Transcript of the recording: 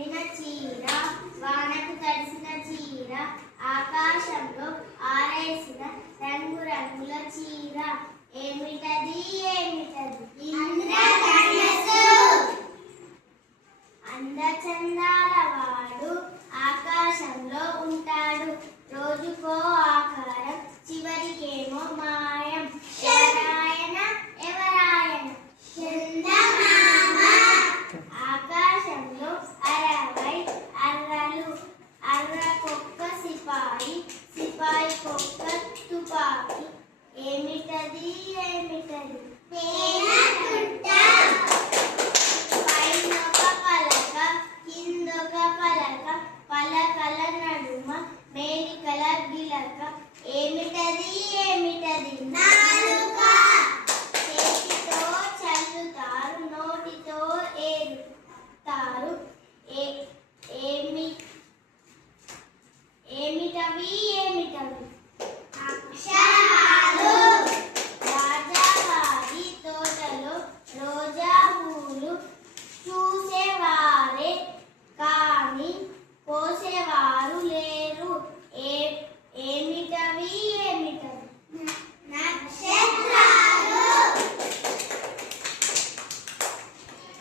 ఎండిన చీర వానకు తడిసిన చీర ఆకాశంలో ఆరేసిన రంగు రంగుల చీర ఏమిటది ఏమిటది అందచందాల వాడు ఆకాశంలో ఉంటాడు రోజుకో ఆకారం చివరికేమో మాయ